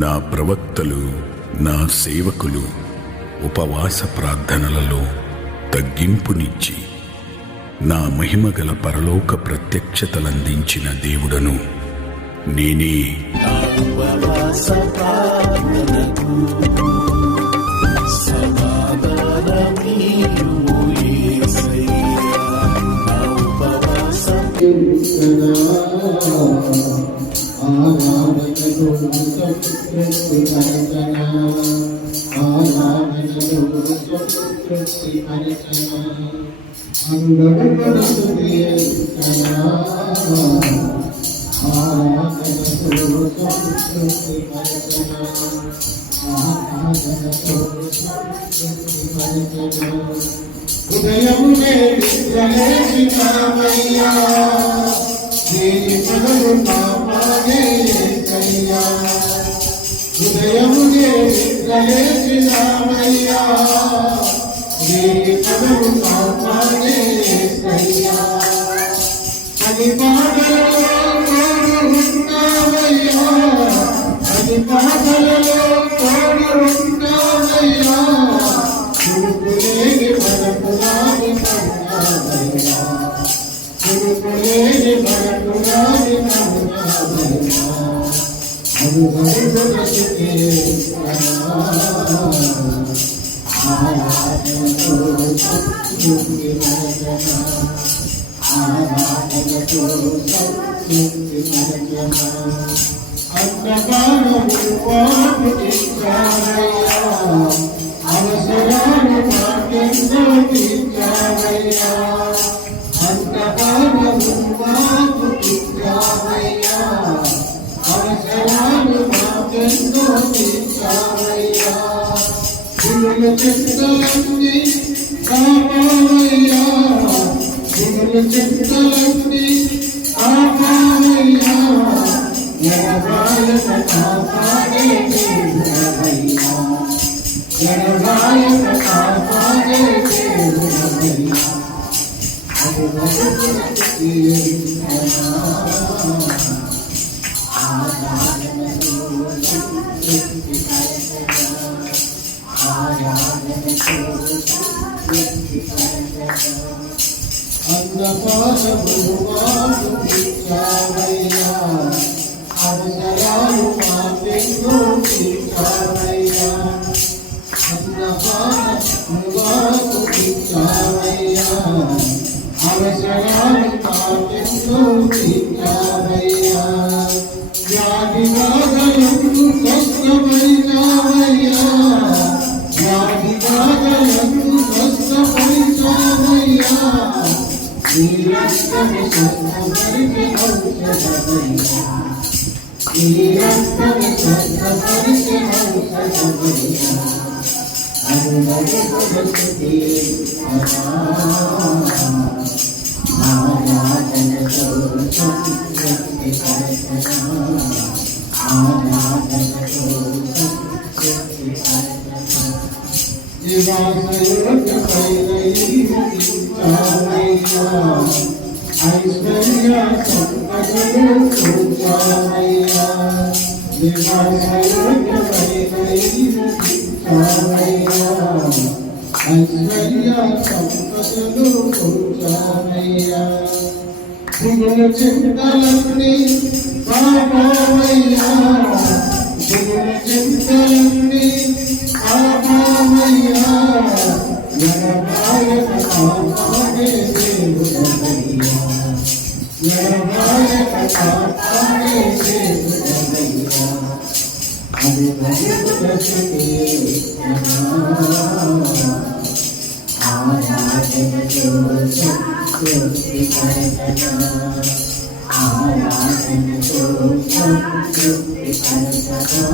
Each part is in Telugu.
నా ప్రవక్తలు, నా సేవకులు ఉపవాస ప్రార్థనలలో తగ్గింపునిచ్చి నా మహిమగల పరలోక ప్రత్యక్షతలందించిన దేవుడను నేనే. ఉదయమునే విశ్రమించినామయ్యా, దేని పదము పాపానే యేసయ్యా. ఉదయమునే విశ్రమించినామయ్యా, దేని పదము పాపానే యేసయ్యా. అది పాటలలో తోడు ఉన్నామయ్యా, అది పాటలలో తోడు ఉన్నామయ్యా. గురుకులేని భరతురాని కరుణామయ్యా, గురుకులేని భరతురాని కరుణామయ్యా. అది భరతులకి ఆరాధనతో శక్తి మరజన, ఆరాధనతో శక్తి మరజన. అంతకాలము పాటు ఇచ్చారయ్యా, అవసరాలు మాకెంతో తీర్చావయ్యా. అంతకాలము మాకు ఇచ్చావయ్యా, అవసరాలు మాకెంతో తీర్చావయ్యా. గురుల చెట్టలన్నీ కాపావయ్యా, గురుల చెట్టలన్నీ కాపావయ్యా. ఎడబాయక కాపాడే దేవుడవయ్యా, ఎడబాయక కాపాడే దేవుడవయ్యా. అది భక్తులకి ఆరాధనతో శక్తి కరగన, ఆరాధనతో శక్తి కరగన. అంధకారము వాడు తీర్చావయ్యా, అవసరాలు మాకెంతో తీర్చావయ్యా. అంధకారము వాడు తీర్చావయ్యా, అవసరాలు మాకెంతో తీర్చావయ్యా. వ్యాధి బాధలకు స్వస్థపరిచావయ్యా, వ్యాధి బాధలకు స్వస్థపరిచావయ్యా. నీ రక్తము స్వస్థపరిచే ఔషధమయ్యా, నీ రక్తము స్వస్థపరిచే ఔషధమయ్యా. అది భగవతుడికి ఆరాధనతో శక్తి కరగన, ఆరాధనతో శక్తి కరగన. జీవాసయోగ్యమైన ఇచ్చావయ్యా, ఐశ్వర్య సంపదలు కూర్చావయ్యా. జీవాసయోగ్యమైన ఇచ్చావయ్యా, ఐశ్వర్య సంపదలు కూర్చావయ్యా. గురుల చింతలన్నీ పాపావయ్యా, గురుల చింతలన్నీ పాపావయ్యా. ఎడబాయక కాపాడే దేవుడవయ్యా, ఎడబాయక కాపాడే దేవుడవయ్యా. అది భక్తులకి ఆరాధనతో శక్తి కరగన, ఆరాధనతో శక్తి కరగన,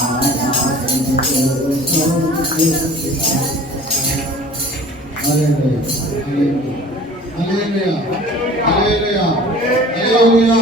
ఆరాధనతో శక్తి కరగన. హల్లెలూయా, హల్లెలూయా, హల్లెలూయా, హల్లెలూయా.